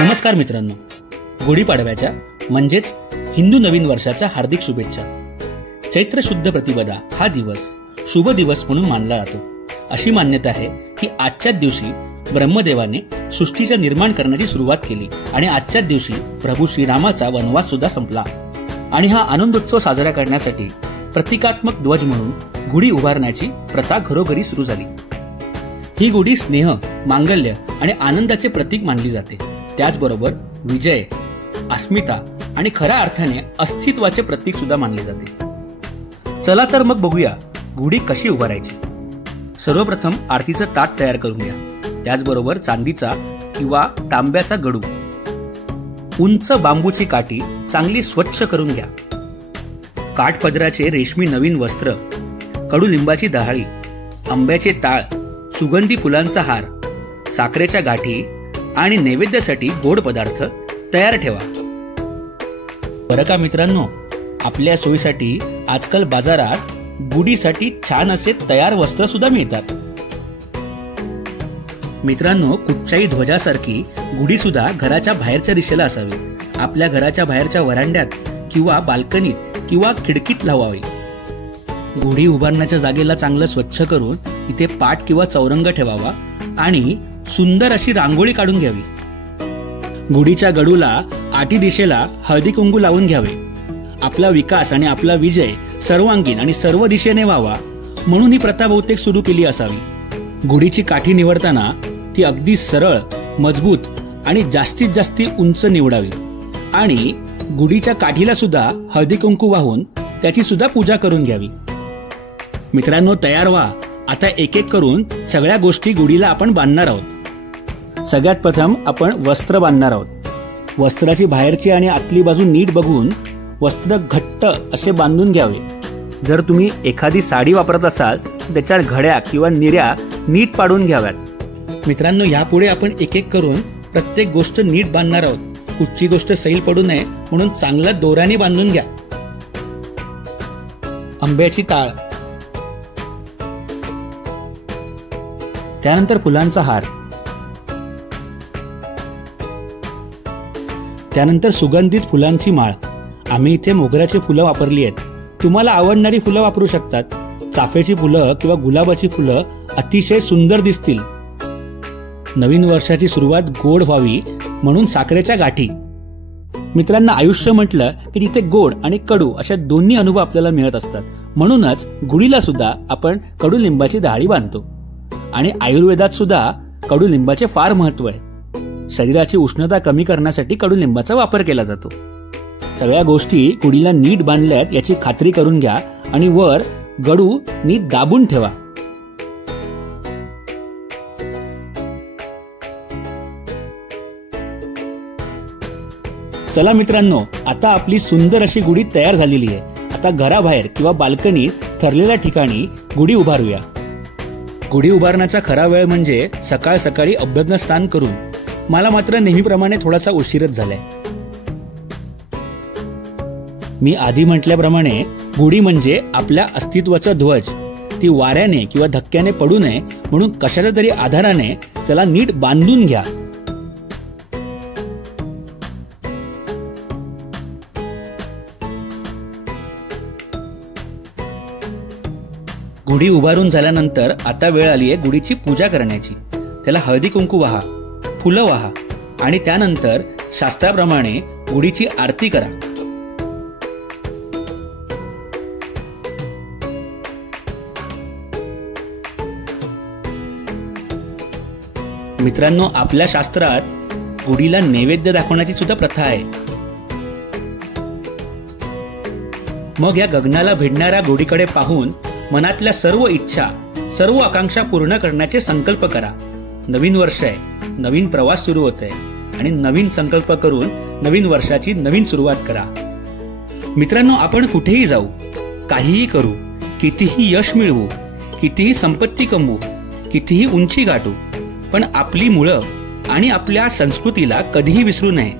नमस्कार मित्रांनो, गुढीपाडव्याच्या म्हणजेच हिंदू नवीन वर्षाच्या हार्दिक शुभेच्छा। चैत्र शुद्ध प्रतिपदा हा दिवस शुभ दिवस म्हणून मानला जातो। अशी मान्यता आहे की आजच्याच दिवशी ब्रह्मदेवाने सृष्टीचे निर्माण करण्याची सुरुवात केली आणि आजच्याच दिवशी प्रभू श्रीरामाचा वनवास सुद्धा संपला आणि हा आनंदोत्सव साजरा करण्यासाठी प्रतिकात्मक ध्वज म्हणून गुढी उभारण्याची प्रथा घरोघरी सुरू झाली। ही गुढी स्नेह, मांगल्य आणि आनंदाचे प्रतीक मानली जाते। त्याचबरोबर विजय, अस्मिता आणि खऱ्या अर्थाने अस्तित्वाचे प्रतीक सुद्धा मानले जाते। चला तर मग बघूया गुढी कशी उभारायची। सर्वप्रथम आरतीचं ताट तयार करून घ्या। त्याचबरोबर चांदीचा किंवा तांब्याचा गडू, उंच बांबूची काठी चांगली स्वच्छ करून घ्या। काठपदराचे रेशमी नवीन वस्त्र, कडुलिंबाची डहाळी, आंब्याचे टाळ, सुगंधी फुलांचा हार, साखरेच्या गाठी आणि नैवेद्यासाठी गोड पदार्थ तयार ठेवा। बरं का मित्रांनो, आपल्या सोयीसाठी आजकाल बाजारात गुढीसाठी छान असे तयार वस्त्र सुद्धा मिळतात। मित्रांनो, कुठच्याही ध्वजासारखी गुढी सुद्धा घराच्या बाहेरच्या दिशेला असावी। आपल्या घराच्या बाहेरच्या वरांड्यात किंवा बाल्कनीत किंवा खिडकीत लावावी। गुढी उभारण्याच्या जागेला चांगलं स्वच्छ करून इथे पाट किंवा चौरंग ठेवावा आणि सुंदर अशी रांगोळी काढून घ्यावी। गुढीच्या गडूला आटी दिशेला हळदी कुंकू लावून घ्यावे। आपला विकास आणि आपला विजय सर्वांगीण आणि सर्व दिशेने व्हावा म्हणून ही प्रथा बहुतेक सुरू केली असावी। गुढीची काठी निवडताना ती अगदी सरळ, मजबूत आणि जास्तीत जास्त उंच निवडावी आणि गुढीच्या काठीला सुद्धा हळदी कुंकू वाहून त्याची सुद्धा पूजा करून घ्यावी। मित्रांनो, तयार व्हा। आता एक एक करून सगळ्या गोष्टी गुढीला आपण बांधणार आहोत। सगळ्यात प्रथम आपण वस्त्र बांधणार आहोत। वस्त्राची बाहेरची आणि आतली बाजू नीट बघून वस्त्र घट्ट असे बांधून घ्यावे। जर तुम्ही एखादी साडी वापरत असाल तर त्याच्या घड्या किंवा निऱ्या नीट पाडून घ्याव्यात। मित्रांनो, यापुढे आपण एक एक करून प्रत्येक गोष्ट नीट बांधणार आहोत। कुठची गोष्ट सैल पडू नये म्हणून चांगल्या दोऱ्याने बांधून घ्या। आंब्याची टाळ, त्यानंतर फुलांचा हार, त्यानंतर सुगंधित फुलांची माळ। आम्ही इथे मोगऱ्याची फुलं वापरली आहेत, तुम्हाला आवडणारी फुलं वापरू शकतात। चाफ्याची फुलं किंवा गुलाबाची फुलं अतिशय सुंदर दिसतील। नवीन वर्षाची सुरुवात गोड व्हावी म्हणून साखरेच्या गाठी। मित्रांनो, आयुष्य म्हटलं की तिथे गोड आणि कडू अशा दोन्ही अनुभव आपल्याला मिळत असतात। म्हणूनच गुढीला सुद्धा आपण कडुलिंबाची डहाळी बांधतो आणि आयुर्वेदात सुद्धा कडुलिंबाचे फार महत्व आहे। शरीराची उष्णता कमी करण्यासाठी कडुलिंबाचा वापर केला जातो। सगळ्या गोष्टी गुढीला नीट बांधल्यात याची खात्री करून घ्या आणि वर गडू नीट दाबून ठेवा। चला मित्रांनो, आता आपली सुंदर अशी गुढी तयार झालेली आहे। आता घराबाहेर किंवा बाल्कनीत ठरलेल्या ठिकाणी गुढी उभारूया। गुढी उभारण्याचा खरा वेळ म्हणजे सकाळ सकाळी अभ्यंग स्नान करून। मला मात्र नेहमीप्रमाणे थोडासा उशीरच झालाय। मी आधी म्हटल्याप्रमाणे गुढी म्हणजे आपल्या अस्तित्वाचा ध्वज। ती वाऱ्याने किंवा धक्क्याने पडू नये म्हणून कशाच्या तरी आधाराने त्याला नीट बांधून घ्या। गुढी उभारून झाल्यानंतर आता वेळ आली आहे गुढीची पूजा करण्याची। त्याला हळदी कुंकू वाहा, फुलं वाहा आणि त्यानंतर शास्त्राप्रमाणे गुढीची आरती करा। मित्रांनो, आपल्या शास्त्रात गुढीला नैवेद्य दाखवण्याची सुद्धा प्रथा आहे। मग या गगनाला भिडणाऱ्या गुढीकडे पाहून मनातल्या सर्व इच्छा, सर्व आकांक्षा पूर्ण करण्याचे संकल्प करा। नवीन वर्ष आहे, नवीन प्रवास सुरू होत आहे आणि नवीन संकल्प करून नवीन वर्षाची नवीन सुरुवात करा। मित्रांनो, आपण कुठेही जाऊ, काहीही करू, कितीही यश मिळवू, कितीही संपत्ती कमवू, कितीही उंची गाठू, पण आपली मुळं आणि आपल्या संस्कृतीला कधीही विसरू नये।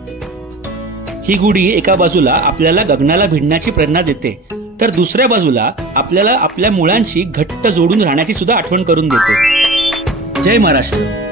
ही गुढी एका बाजूला आपल्याला गगनाला भिडण्याची प्रेरणा देते तर दुसऱ्या बाजूला आपल्याला आपल्या मुळांशी घट्ट जोडून राहण्याची सुद्धा आठवण करून देते। जय महाराष्ट्र।